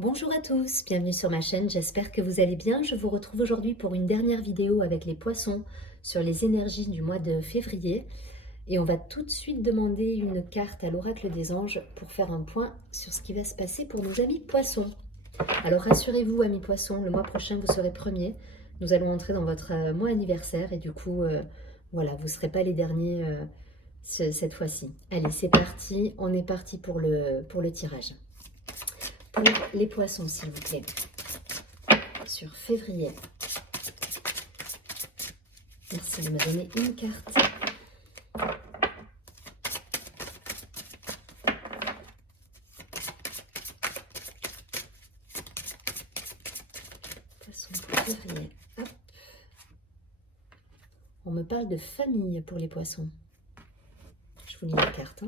Bonjour à tous, bienvenue sur ma chaîne, j'espère que vous allez bien. Je vous retrouve aujourd'hui pour une dernière vidéo avec les poissons sur les énergies du mois de février. Et on va tout de suite demander une carte à l'oracle des anges pour faire un point sur ce qui va se passer pour nos amis poissons. Alors rassurez-vous amis poissons, le mois prochain vous serez premier. Nous allons entrer dans votre mois anniversaire et du coup, voilà, vous ne serez pas les derniers cette fois-ci. Allez, c'est parti, on est parti pour le tirage. Pour les poissons, s'il vous plaît, sur février. Merci de me donner une carte. Poisson pour février. Hop. On me parle de famille pour les poissons. Je vous lis la carte.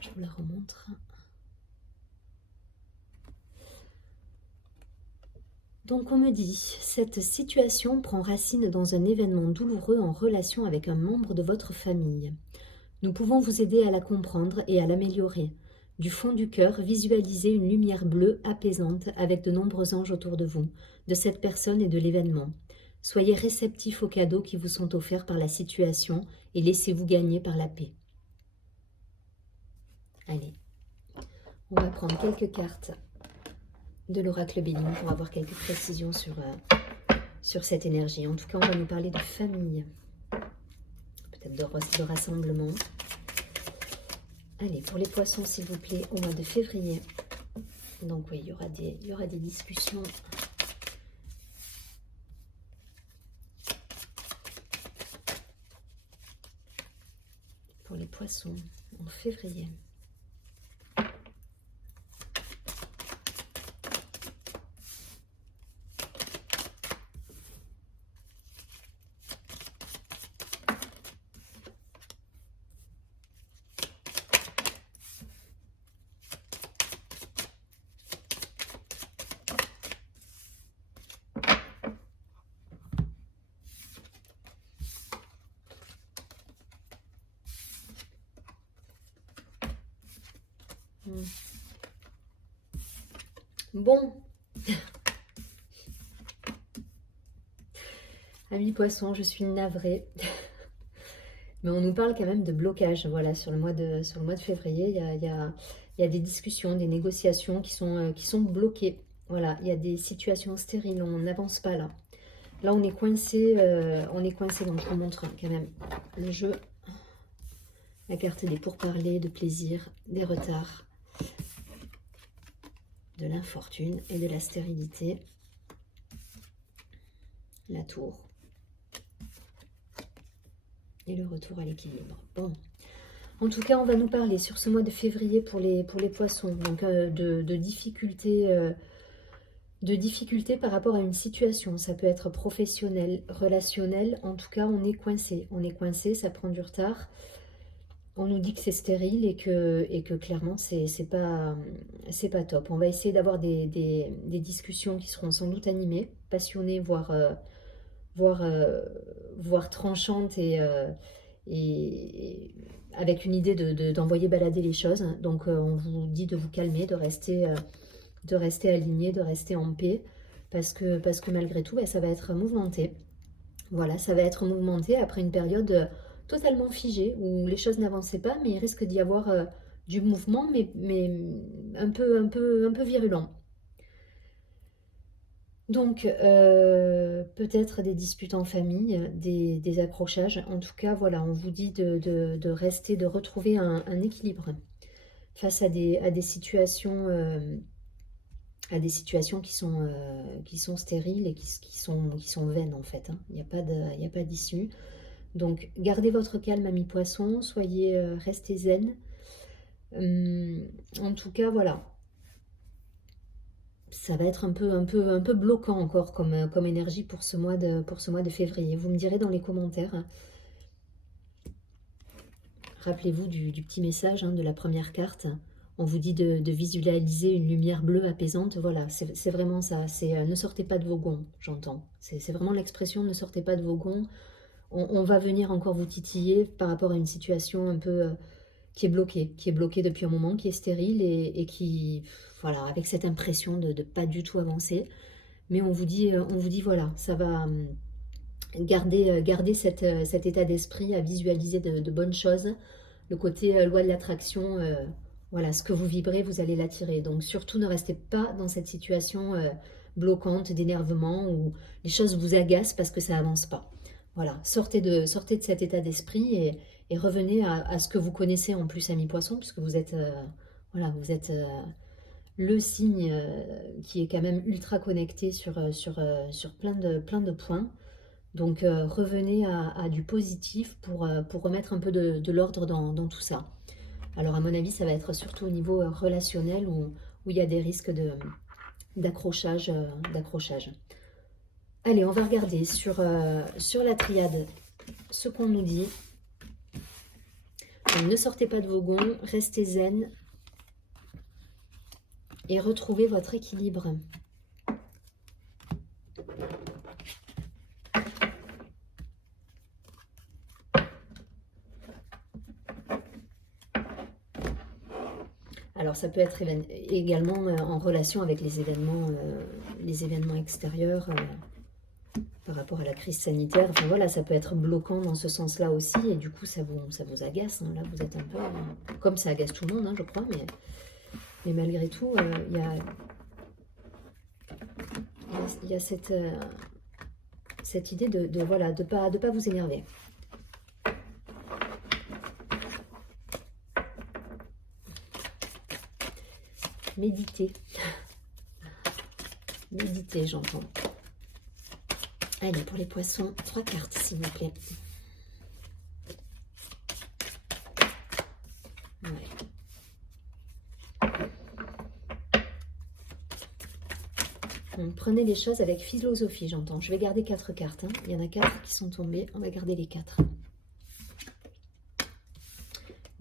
Je vous la remontre. Donc on me dit, cette situation prend racine dans un événement douloureux en relation avec un membre de votre famille. Nous pouvons vous aider à la comprendre et à l'améliorer. Du fond du cœur, visualisez une lumière bleue apaisante avec de nombreux anges autour de vous, de cette personne et de l'événement. Soyez réceptifs aux cadeaux qui vous sont offerts par la situation et laissez-vous gagner par la paix. Allez, on va prendre quelques cartes de l'oracle Béline pour avoir quelques précisions sur cette énergie. En tout cas, on va nous parler de famille, peut-être de rassemblement. Allez, pour les poissons, s'il vous plaît, au mois de février. Donc oui, il y aura des discussions. Pour les poissons, en février. Bon, amis poissons, je suis navrée. Mais on nous parle quand même de blocage. Voilà, sur le mois de février, il y a des discussions, des négociations qui sont bloquées. Voilà, il y a des situations stériles, on n'avance pas là. Là, on est coincé, donc je vous montre quand même le jeu. La carte des pourparlers, de plaisir, des retards, de l'infortune et de la stérilité. La tour. Et le retour à l'équilibre. Bon. En tout cas, on va nous parler sur ce mois de février pour les poissons. Donc, de difficultés par rapport à une situation. Ça peut être professionnel, relationnel. En tout cas, on est coincé. On est coincé, ça prend du retard. On nous dit que c'est stérile et que clairement, c'est pas top. On va essayer d'avoir des discussions qui seront sans doute animées, passionnées, voire tranchantes et avec une idée d'envoyer balader les choses. Donc, on vous dit de vous calmer, de rester aligné, de rester en paix, parce que malgré tout, ça va être mouvementé. Voilà, ça va être mouvementé après une période totalement figée, où les choses n'avançaient pas, mais il risque d'y avoir du mouvement, mais un peu virulent. Donc, peut-être des disputes en famille, des accrochages. En tout cas, voilà, on vous dit de rester, de retrouver un équilibre face à des situations qui sont stériles et qui sont vaines en fait. Hein. Il n'y a pas d'issue. Donc, gardez votre calme, amis poissons, restez zen. En tout cas, voilà. Ça va être un peu bloquant encore comme énergie pour ce mois de février. Vous me direz dans les commentaires. Rappelez-vous du petit message de la première carte. On vous dit de visualiser une lumière bleue apaisante. Voilà, c'est vraiment ça. C'est ne sortez pas de vos gonds, j'entends. C'est vraiment l'expression ne sortez pas de vos gonds. On va venir encore vous titiller par rapport à une situation un peu qui est bloqué depuis un moment, qui est stérile et qui, voilà, avec cette impression de ne pas du tout avancer. Mais on vous dit voilà, ça va garder cet état d'esprit, à visualiser de bonnes choses. Le côté loi de l'attraction, voilà, ce que vous vibrez, vous allez l'attirer. Donc surtout, ne restez pas dans cette situation bloquante, d'énervement, où les choses vous agacent parce que ça avance pas. Voilà, sortez de cet état d'esprit et revenez à ce que vous connaissez en plus, amis poissons, puisque vous êtes, voilà, vous êtes le signe qui est quand même ultra connecté sur plein de points. Donc revenez à du positif pour remettre un peu de l'ordre dans tout ça. Alors à mon avis, ça va être surtout au niveau relationnel où il y a des risques d'accrochage. Allez, on va regarder sur la triade ce qu'on nous dit. Donc, ne sortez pas de vos gonds, restez zen et retrouvez votre équilibre. Alors ça peut être également en relation avec les événements extérieurs par rapport à la crise sanitaire. Enfin voilà, ça peut être bloquant dans ce sens-là aussi et du coup ça vous agace. Hein. Là vous êtes un peu, comme ça agace tout le monde, hein, je crois, mais malgré tout, il y a cette idée voilà, de pas vous énerver. Méditez. Méditez, j'entends. Allez, pour les poissons, 3 cartes, s'il vous plaît. Ouais. Donc, prenez les choses avec philosophie, j'entends. Je vais garder 4 cartes. Hein. Il y en a 4 qui sont tombées. On va garder les 4.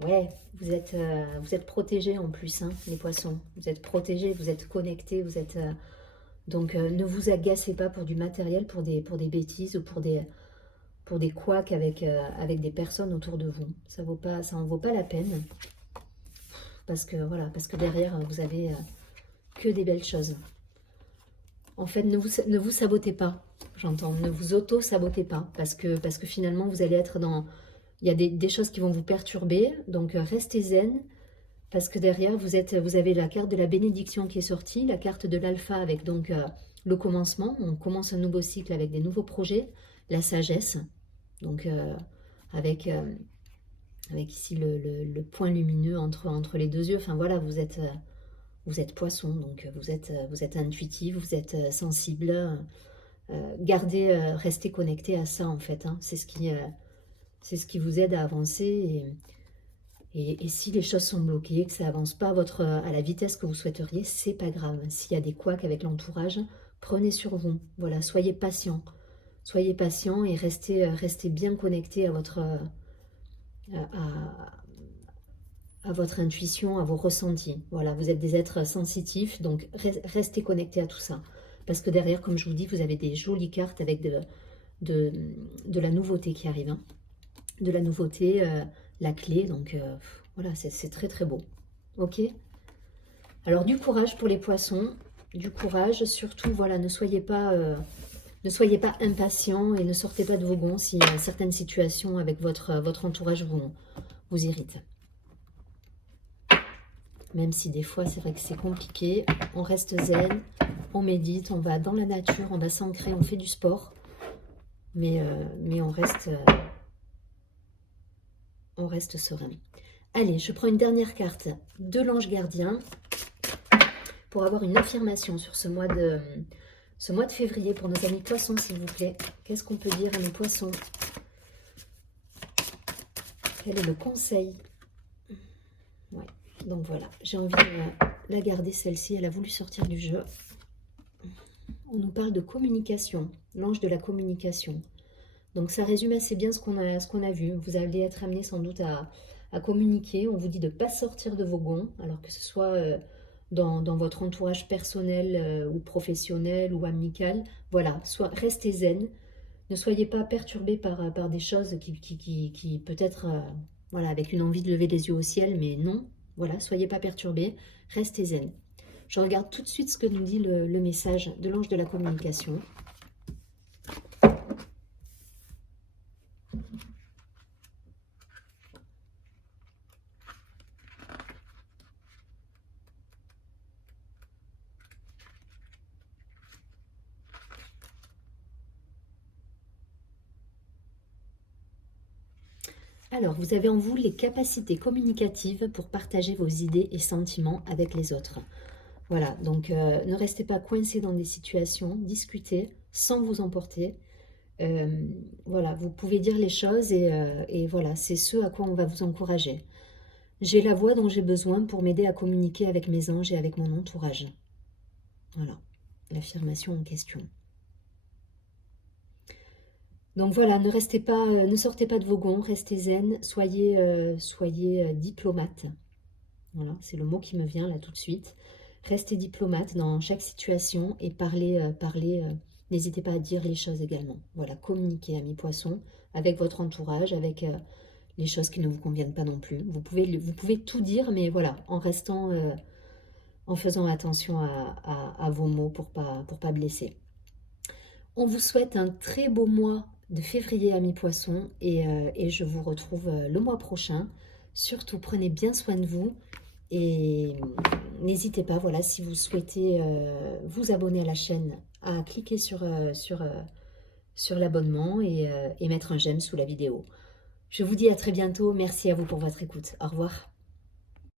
Ouais, vous êtes protégés en plus, hein, les poissons. Vous êtes protégés, vous êtes connectés, vous êtes... donc, ne vous agacez pas pour du matériel, pour des bêtises ou pour des couacs avec des personnes autour de vous. Ça en vaut pas la peine. Parce que, voilà, parce que derrière, vous avez que des belles choses. En fait, ne vous sabotez pas, j'entends. Ne vous auto-sabotez pas. Parce que finalement, vous allez être dans... Il y a des choses qui vont vous perturber, donc restez zen, parce que derrière, vous avez la carte de la bénédiction qui est sortie, la carte de l'alpha avec donc le commencement. On commence un nouveau cycle avec des nouveaux projets, la sagesse, donc avec ici le point lumineux entre les deux yeux. Enfin voilà, vous êtes poisson, donc vous êtes intuitif, vous êtes sensible. Restez connecté à ça en fait, hein. C'est ce qui vous aide à avancer et si les choses sont bloquées, que ça avance pas à la vitesse que vous souhaiteriez, c'est pas grave. S'il y a des couacs avec l'entourage, prenez sur vous. Voilà, soyez patient. Soyez patient et restez bien connecté à votre intuition, à vos ressentis. Voilà, vous êtes des êtres sensitifs, donc restez connectés à tout ça. Parce que derrière, comme je vous dis, vous avez des jolies cartes avec de la nouveauté qui arrive, hein. De la nouveauté, la clé, donc voilà, c'est très très beau. Ok. Alors du courage pour les poissons, du courage, surtout voilà, ne soyez pas impatients et ne sortez pas de vos gonds si certaines situations avec votre entourage vous irritent. Même si des fois c'est vrai que c'est compliqué, on reste zen, on médite, on va dans la nature, on va s'ancrer, on fait du sport, mais on reste serein. Allez, je prends une dernière carte de l'ange gardien pour avoir une affirmation sur ce mois de février pour nos amis poissons, s'il vous plaît. Qu'est-ce qu'on peut dire à nos poissons? Quel est le conseil? Ouais, donc voilà, j'ai envie de la garder celle-ci, elle a voulu sortir du jeu. On nous parle de communication, l'ange de la communication. Donc ça résume assez bien ce qu'on a vu. Vous allez être amené sans doute à communiquer. On vous dit de ne pas sortir de vos gonds, alors que ce soit dans votre entourage personnel ou professionnel ou amical. Voilà, restez zen. Ne soyez pas perturbés par des choses qui peut-être voilà, avec une envie de lever les yeux au ciel, mais non, voilà, soyez pas perturbés, restez zen. Je regarde tout de suite ce que nous dit le message de l'ange de la communication. Alors, vous avez en vous les capacités communicatives pour partager vos idées et sentiments avec les autres. Voilà, donc ne restez pas coincés dans des situations, discutez sans vous emporter. Voilà, vous pouvez dire les choses et voilà, c'est ce à quoi on va vous encourager. J'ai la voix dont j'ai besoin pour m'aider à communiquer avec mes anges et avec mon entourage. Voilà, l'affirmation en question. Donc voilà, ne restez pas, ne sortez pas de vos gonds, restez zen, soyez diplomate. Voilà, c'est le mot qui me vient là tout de suite. Restez diplomate dans chaque situation et parlez. N'hésitez pas à dire les choses également. Voilà, communiquez, amis poissons, avec votre entourage, avec les choses qui ne vous conviennent pas non plus. Vous pouvez tout dire, mais voilà, en restant, en faisant attention à vos mots pour pas blesser. On vous souhaite un très beau mois de février, amis poissons, et je vous retrouve le mois prochain. Surtout, prenez bien soin de vous et n'hésitez pas, voilà, si vous souhaitez vous abonner à la chaîne, à cliquer sur l'abonnement et mettre un j'aime sous la vidéo. Je vous dis à très bientôt. Merci à vous pour votre écoute. Au revoir.